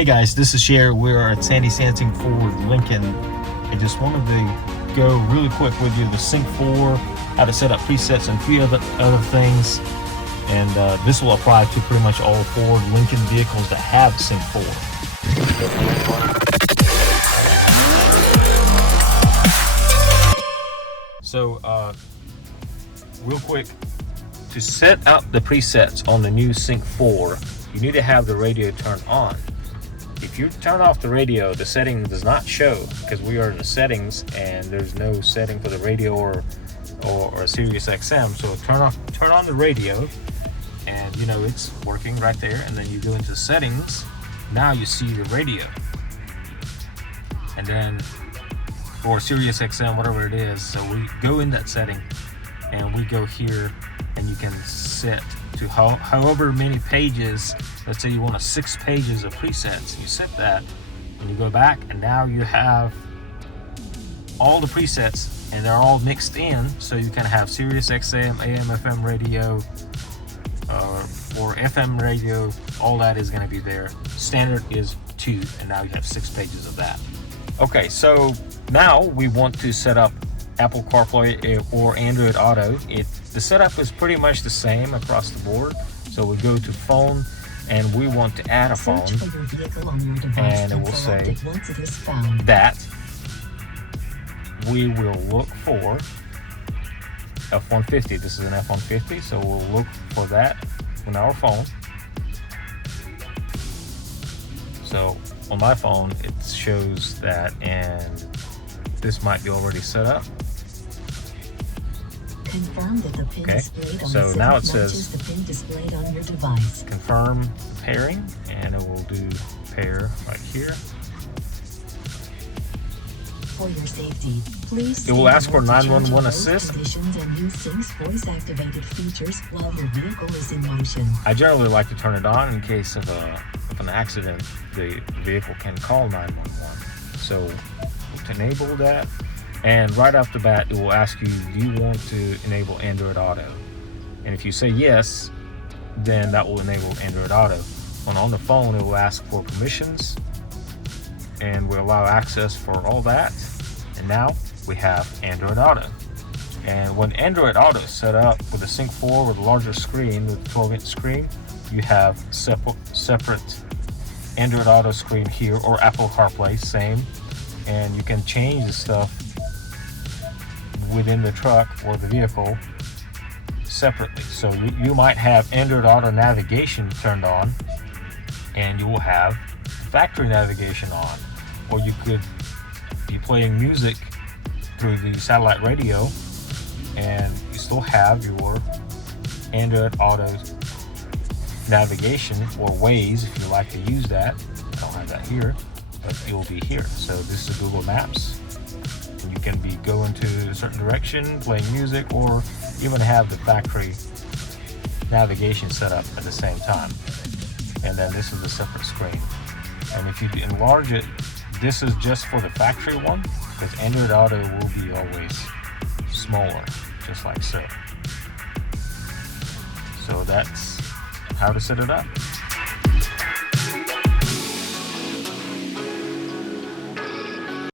Hey guys, this is Sher. We are at Sandy Sansing Ford Lincoln. I just wanted to go really quick with you the Sync 4, how to set up presets and a few other things. And this will apply to pretty much all Ford Lincoln vehicles that have Sync 4. So real quick, to set up the presets on the new Sync 4, you need to have the radio turned on. If you turn off the radio, the setting does not show because we are in the settings and there's no setting for the radio or Sirius XM. So turn on the radio, and you know it's working right there. And then you go into settings. Now you see the radio, and then for Sirius XM, whatever it is. So we go in that setting, and we go here, and you can set to however many pages. Let's say you want 6 pages of presets. You set that, and you go back, and now you have all the presets, and they're all mixed in. So you can have Sirius XM, AM, FM radio, or FM radio. All that is going to be there. Standard is 2, and now you have 6 pages of that. Okay, so now we want to set up Apple CarPlay or Android Auto. The setup is pretty much the same across the board. So we go to phone, and we want to add a phone, and it will say that we will look for F-150. This is an F-150, so we'll look for that on our phone. So on my phone, it shows that, and this might be already set up. Okay, so now it says confirm pairing, and it will do pair right here. For your safety, please it will ask for 911 assist. And use Sync's voice-activated features while your vehicle is in motion. I generally like to turn it on in case of an accident. The vehicle can call 911. So to enable that, and right off the bat, it will ask you, do you want to enable Android Auto? And if you say yes, then that will enable Android Auto. On the phone, it will ask for permissions, and will allow access for all that. And now we have Android Auto. And when Android Auto is set up with a Sync 4 with a larger screen, with a 12-inch screen, you have separate Android Auto screen here, or Apple CarPlay, same. And you can change the stuff within the truck or the vehicle separately. So you might have Android Auto navigation turned on, and you will have factory navigation on. Or you could be playing music through the satellite radio, and you still have your Android Auto navigation, or Waze if you like to use that. I don't have that here, but it will be here. So this is Google Maps. And you can be going to a certain direction, playing music, or even have the factory navigation set up at the same time. And then this is a separate screen. And if you enlarge it, this is just for the factory one, because Android Auto will be always smaller, just like so. So that's how to set it up.